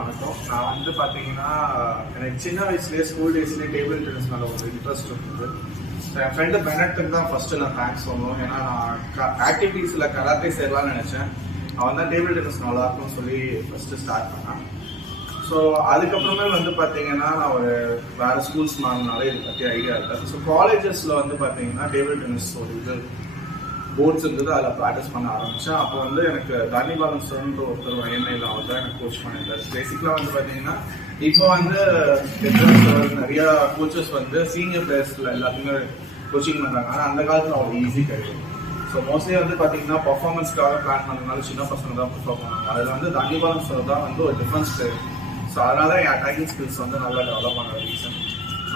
வணக்கம். நான் வந்து பார்த்தீங்கன்னா எனக்கு சின்ன வயசுலேயே ஸ்கூல் டேஸ்லேயே டேபிள் டென்னிஸ் மேலே ஒரு இன்ட்ரெஸ்ட் இருந்தது. என் ஃப்ரெண்டு பெனட்டுக்கு தான் ஃபர்ஸ்ட்டு நான் தேங்க்ஸ் சொல்லணும். ஏன்னா நான் ஆக்டிவிட்டீஸில் கராத்தே சேரலாம்னு நினச்சேன். அவன் தான் டேபிள் டென்னிஸ் நல்லா இருக்கும்னு சொல்லி ஃபர்ஸ்ட்டு ஸ்டார்ட் பண்ணான். ஸோ அதுக்கப்புறமே வந்து பார்த்தீங்கன்னா நான் ஒரு வேறு ஸ்கூல்ஸ் மாறினால இதை பற்றி ஐடியா இல்லை. ஸோ காலேஜஸில் வந்து பார்த்தீங்கன்னா டேபிள் டென்னிஸ் ஒரு இது போர்ட்ஸ் இருந்தது, அதில் ப்ராக்டிஸ் பண்ண ஆரம்பித்தேன். அப்போ வந்து எனக்கு தனிபாலன் சார்ன்ற ஒருத்தர் எண்ணெயில் அவர் தான் எனக்கு கோச் பண்ணியிருந்தார். பேசிக்கலாக வந்து பார்த்தீங்கன்னா இப்போ வந்து நிறைய கோச்சஸ் வந்து சீனியர் பிளேயர்ஸில் எல்லாத்துக்குமே கோச்சிங் பண்ணுறாங்க. ஆனால் அந்த காலத்தில் அவ்வளோ ஈஸி கிடையாது. ஸோ மோஸ்ட்லி வந்து பார்த்தீங்கன்னா பர்ஃபார்மன்ஸ்க்காக பிளான் பண்ணுறதுனால சின்ன பசங்க தான் ப்ரிஃபர் பண்ணுவாங்க. அதில் வந்து தனிபாலன் சார் தான் வந்து ஒரு டிஃபென்ஸ் பிளேயர். ஸோ அதனால என் அட்டாக்கிங் ஸ்கில்ஸ் வந்து நல்லா டெவலப் பண்ண ரீசன்.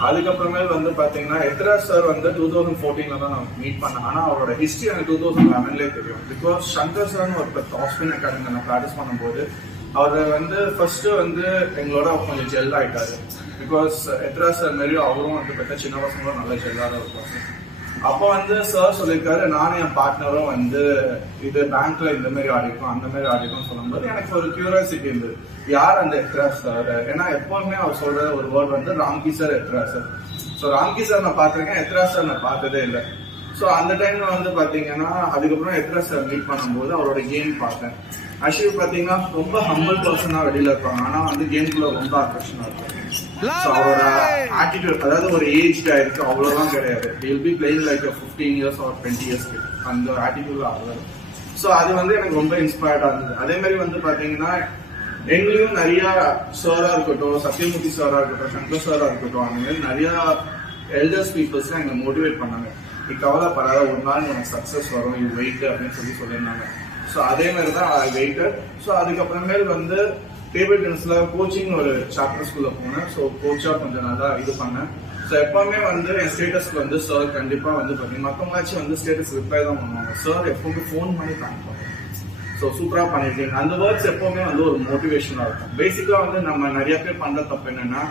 அதுக்கப்புறமே வந்து பார்த்தீங்கன்னா எத்ராஜ் சார் வந்து 2014 தான் நான் மீட் பண்ணேன். ஆனால் அவரோட ஹிஸ்ட்ரி எனக்கு 2011 தெரியும். பிகாஸ் சங்கர் சார்னு ஒரு டாப் ஸ்பின் அகாடமி நான் ப்ராக்டிஸ் பண்ணும்போது அவர் வந்து ஃபர்ஸ்ட் வந்து எங்களோட கொஞ்சம் ஜெல் ஆயிட்டாரு. பிகாஸ் எத்ராஜ் சார் மாரி அவரும் வந்து பார்த்தா சின்ன பசங்களும் நல்ல ஜெல்லாக இருப்பாங்க. அப்போ வந்து சார் சொல்லியிருக்காரு, நானும் என் பார்ட்னரும் வந்து இது பேங்க்ல இந்த மாதிரி ஆடிக்கும் அந்த மாதிரி ஆடிக்கும் சொல்லும்போது எனக்கு ஒரு கியூரியாசிட்டி இருந்தது, யார் அந்த எத்ராஜ் சார். ஏன்னா எப்பவுமே அவர் சொல்ற ஒரு வேர்ட் வந்து Ramki sir Ethiraj sir. So Ramki sir நான் பார்த்துருக்கேன், எத்ராஜ் சார் நான் பார்த்ததே இல்லை. ஸோ அந்த டைம்ல வந்து பாத்தீங்கன்னா அதுக்கப்புறம் எத்ராஜ் சார் மீட் பண்ணும்போது அவரோட கேம் பார்த்தேன். ஆக்சுவலி பாத்தீங்கன்னா ரொம்ப ஹம்பிள் பர்சனா வெளியில இருப்பாங்க, ஆனா வந்து கேம்குள்ள ரொம்ப அட்ராக்ஷனா இருக்கும். அவரோட ஆட்டிடியூட், அதாவது ஒரு ஏஜ் இருக்கு அவ்வளவுதான் கிடையாது. Will be playing like 15 years or 20 years அந்த ஆட்டிடியூட்ல ஆடுவாரு. ஸோ அது வந்து எனக்கு ரொம்ப இன்ஸ்பயர்டா இருந்தது. அதே மாதிரி வந்து பாத்தீங்கன்னா எங்களையும் நிறைய சாரா இருக்கட்டும், சத்யமூர்த்தி சாரா இருக்கட்டும், சங்கர் சாரா இருக்கட்டும், அந்த மாதிரி நிறைய எல்டர்ஸ் பீப்புள்ஸ் எங்களை மோட்டிவேட் பண்ணாங்க. நீ கவலைப்படாத, ஒரு நாள் எனக்கு சக்சஸ் வரும், யூ வெயிட் அப்படின்னு சொல்லியிருந்தாங்க. ஸோ அதே மாதிரி தான் ஐ வெயிட்டட். ஸோ அதுக்கப்புறமேல் வந்து டேபிள் டென்னிஸ்ல கோச்சிங் ஒரு சாப்டர் ஸ்கூல்ல போனேன். ஸோ கோச்சா கொஞ்சம் நல்லா இது பண்ணேன். ஸோ எப்பவுமே வந்து என் ஸ்டேட்டஸ்க்கு வந்து சார் கண்டிப்பா வந்து பார்த்தீங்கன்னா மற்றவங்களாச்சும் வந்து ஸ்டேட்டஸ் ரிப்ளை தான் பண்ணுவாங்க. சார் எப்பவுமே ஃபோன் பண்ணி தேங்க் பண்ணுவாங்க. ஸோ சூப்பரா பண்ணிருக்கீங்க, அந்த வேர்ட்ஸ் எப்பவுமே வந்து ஒரு மோட்டிவேஷனா இருக்கும். பேசிக்கா வந்து நம்ம நிறைய பேர் பண்ற தப்பு என்னன்னா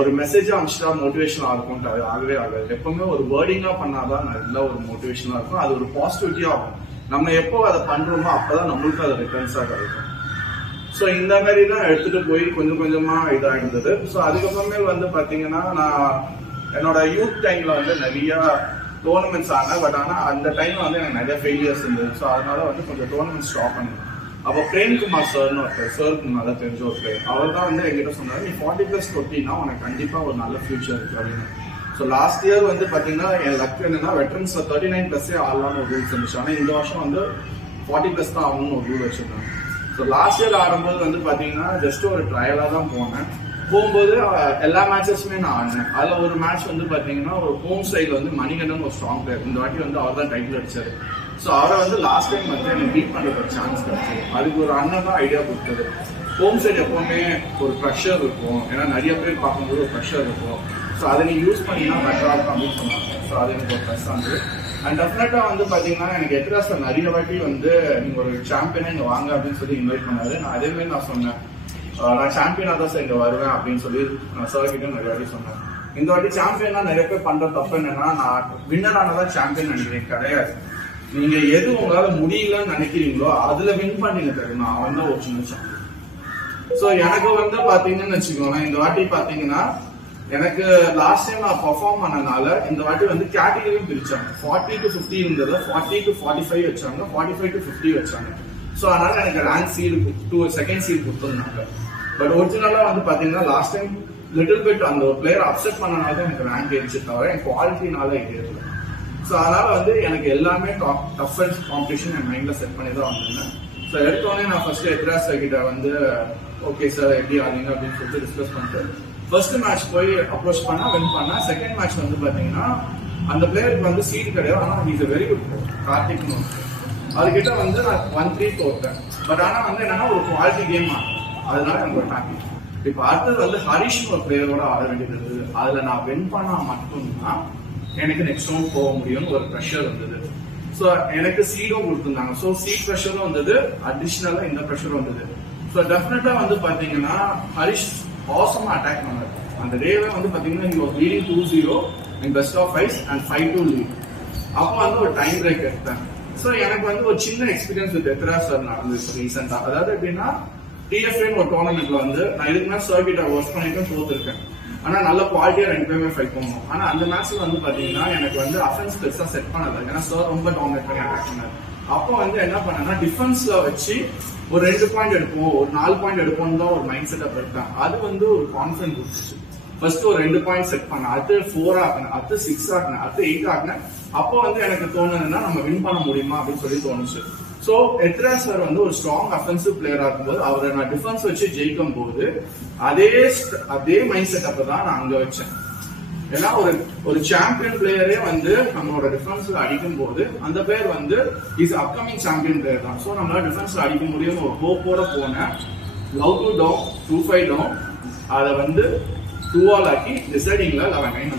ஒரு மெசேஜ் அமிச்சிட்டா மோட்டிவேஷனா இருக்கும், ஆகவே ஆகாது. எப்பவுமே ஒரு வேர்டிங்கா பண்ணாதான் நல்ல ஒரு மோட்டிவேஷனா இருக்கும். அது ஒரு பாசிட்டிவிட்டியா ஆகும். நம்ம எப்போ அதை பண்றோமோ அப்பதான் நம்மளுக்கு அது ரிட்டர்ன்ஸா கிடைக்கும். ஸோ இந்த மாதிரி தான் எடுத்துட்டு போய் கொஞ்சம் கொஞ்சமா இதா இருந்தது. ஸோ அதுக்கப்புறமே வந்து பாத்தீங்கன்னா நான் என்னோட யூத் டைம்ல வந்து நிறைய டோர்னமெண்ட்ஸ் ஆனேன். பட் ஆனா அந்த டைம்ல வந்து எனக்கு நிறைய ஃபெயிலியர்ஸ் இருந்தது. ஸோ அதனால வந்து கொஞ்சம் டோர்னமெண்ட் ஸ்டாப் பண்ணேன். அப்போ பிரேம்குமார் சார்னு ஒருத்தர், சாருக்கு நல்லா தெரிஞ்ச ஒரு பிளேயர், அவர் தான் வந்து எங்கிட்ட சொன்னாரு, நீ 40+ தொட்டினா உனக்கு கண்டிப்பா ஒரு நல்ல ஃபியூச்சர் இருக்கு அப்படின்னு. ஸோ லாஸ்ட் இயர் வந்து பாத்தீங்கன்னா என் லக் என்னன்னா வெட்டரன்ஸ்ல 39+ ஆடலாம்னு ஒரு ரூல்ஸ் இருந்துச்சு. ஆனா இந்த வருஷம் வந்து 40+ தான் ஆகணும்னு ஒரு ரூல் வச்சிருக்காங்க. ஸோ லாஸ்ட் இயர் ஆடும்போது வந்து பாத்தீங்கன்னா ஜஸ்ட் ஒரு ட்ரையலா தான் போனேன். போகும்போது எல்லா மேட்சஸுமே நான் ஆடினேன். அதுல ஒரு மேட்ச் வந்து பாத்தீங்கன்னா ஒரு ஹோம் சைட்ல வந்து மணிகண்டன் ஒரு ஸ்ட்ராங் பிளேயர், இந்த வாட்டி வந்து அவர் தான் டைட்டில் அடிச்சாரு. ஸோ அவரை வந்து லாஸ்ட் டைம் வந்து எனக்கு பீட் பண்ற ஒரு சான்ஸ் கிடைச்சது. அதுக்கு ஒரு அண்ணன் தான் ஐடியா கொடுத்தது. ஹோம் சைடு எப்பவுமே ஒரு ப்ரெஷர் இருக்கும், ஏன்னா நிறைய பேர் பார்க்கும்போது ஒரு ப்ரெஷர் இருக்கும். ஸோ அதை நீ யூஸ் பண்ணினா பெட்டரா இருக்கும் அப்படின்னு சொன்னாங்க. ஸோ அது எனக்கு ஒரு ப்ளஸ் ஆனது. அண்ட் டெஃபினட்டா வந்து பாத்தீங்கன்னா எனக்கு எத்ராஜ் சார் நிறைய வாட்டி வந்து நீங்க ஒரு சாம்பியனா இங்க வாங்க அப்படின்னு சொல்லி இன்வைட் பண்ணாரு. நான் அதே மாதிரி நான் சொன்னேன், நான் சாம்பியனா தான் சார் இங்க வருவேன் அப்படின்னு சொல்லி நான் சார் கிட்ட நிறைய வாட்டி சொன்னேன். இந்த வாட்டி சாம்பியனா நிறைய பேர் பண்ற தப்பு என்னன்னா, நான் வின்னர் ஆனதான் சாம்பியன் நினைக்கிறேன், கிடையாது. நீங்க எது உங்களால முடியலன்னு நினைக்கிறீங்களோ அதுல வின் பண்ணீங்க தெரியுமா, அவன் தான் ஒரு சின்ன சாம்பியன். சோ எனக்கு வந்து பாத்தீங்கன்னு வச்சுக்கோங்களேன், இந்த வாட்டி பாத்தீங்கன்னா எனக்கு லாஸ்ட் டைம் நான் பெர்ஃபார்ம் பண்ணனால இந்த வாட்டி வந்து கேட்டகரியும் பிரிச்சாங்க. 40 to 50 இருந்தது, 40 to 45 வச்சாங்க, 45 to 50 வச்சாங்க. சோ அதனால எனக்கு ரேங்க் சீடு செகண்ட் சீட் கொடுத்துருந்தாங்க. பட் ஒரிஜினலா வந்து பாத்தீங்கன்னா லாஸ்ட் டைம் லிட்டில் பிட் அந்த ஒரு பிளேயர் அப்செட் பண்ணனால தான் எனக்கு ரேங்க் ஏறிச்சு, தவிர என் குவாலிட்டினால ஏறல. ஸோ அதனால வந்து எனக்கு எல்லாமே டஃபஸ்ட் காம்படிஷன் என் மைண்ட்ல செட் பண்ணி தான் வந்திருந்தேன். ஸோ எடுத்தோடனே நான் ஃபர்ஸ்ட் எத்ராஜ் சார் கிட்ட வந்து ஓகே சார் எப்படி ஆடுங்க அப்படின்னு சொல்லிட்டு டிஸ்கஸ் பண்ணிட்டு ஃபர்ஸ்ட் மேட்ச் போய் அப்ரோச் பண்ணா வின் பண்ணா. செகண்ட் மேட்ச் வந்து பாத்தீங்கன்னா அந்த பிளேயருக்கு வந்து சீட் கிடையாது, ஆனா இஸ் வெரி குட் கார்த்திக்னு அதுகிட்ட வந்து நான் 1-3 தோட்டேன். பட் ஆனா வந்து என்னன்னா ஒரு குவாலிட்டி கேம் ஆகும், அதனால எனக்கு ஒரு ஹாப்பி. இப்ப அடுத்தது வந்து ஹரிஷ் ஒரு பிளேயரோட ஆட வேண்டியது இருந்தது. அதுல நான் வின் பண்ணா மட்டும்தான் எனக்கு நெக்ஸ்ட் ரவுண்ட் போக முடியும்னு ஒரு ப்ரெஷர் இருந்தது. ஸோ எனக்கு சீடும் கொடுத்துருந்தாங்க. ஸோ சீட் ப்ரெஷரும் வந்தது, அடிஷ்னலா இந்த ப்ரெஷரும் வந்தது. ஸோ டெஃபினட்டா வந்து பாத்தீங்கன்னா ஹரிஷ் ஆசமா அட்டாக் பண்ணாரு. அந்த டேவே வந்து பாத்தீங்கன்னா he was leading 2-0 in best of 5 and 5-2 lead. அப்போ வந்து ஒரு டைம் பிரேக் எடுத்தேன். ஸோ எனக்கு வந்து ஒரு சின்ன எக்ஸ்பீரியன்ஸ் வித் எத்ராஜ் சார் நடந்துச்சு ரீசெண்டா. அதாவது எப்படின்னா டிஎஃப்ஏன்னு ஒரு டோர்னமெண்ட்ல வந்து நான் இதுக்கு மேலே சார் கிட்ட ஒர்க் பண்ணிட்டு தோத்துருக்கேன். ஆனா நல்ல குவாலிட்டியா 2 பேருமே ஃபைட் பண்ணுவோம். ஆனா அந்த மேட்ச்ல வந்து பாத்தீங்கன்னா எனக்கு வந்து அஃபென்ஸ் பெருசா செட் பண்ணல, ஏன்னா சார் ரொம்ப டாமினேட் பண்ணி அட்டாக் பண்ணாரு. அப்போ வந்து என்ன பண்ணேன்னா டிஃபென்ஸ்ல வச்சு ஒரு 2 பாயிண்ட் எடுப்போம், ஒரு 4 பாயிண்ட் எடுப்போம் தான் ஒரு மைண்ட் செட்டப் எடுத்தேன். அது வந்து ஒரு கான்ஃபிடன்ஸ் கொடுத்துச்சு. ஃபர்ஸ்ட் ஒரு 2 பாயிண்ட் செட் பண்ண, அது 4 ஆகினேன், அது 6 ஆகினேன், அது 8 ஆகினேன். அப்போ வந்து எனக்கு தோணுதுன்னா நம்ம வின் பண்ண முடியுமா அப்படின்னு சொல்லி தோணுச்சு. சோ எத்ராஜ் சார் வந்து ஒரு ஸ்ட்ராங் அஃபென்சிவ் பிளேயரா இருக்கும்போது அவரை நான் டிஃபென்ஸ் வச்சு ஜெயிக்கும் போது அதே மைண்ட் செட்டப்பை தான் நான் அங்க வச்சேன். ஏன்னா ஒரு சாம்பியன் பிளேயரே வந்து நம்மளோட டிஃபென்ஸ்ல அடிக்கும் போது அந்த பேர் வந்து இஸ் அப்கமிங் சாம்பியன் பிளேயர் தான். ஸோ நம்மளால டிஃபென்ஸ்ல அடிக்க முடியும் ஒரு ஹோப்போட போனேன். லவ் டு டவுன் 2-5 டவுன், அதை வந்து 2-all ஆக்கி டிசைடிங்ல 11-9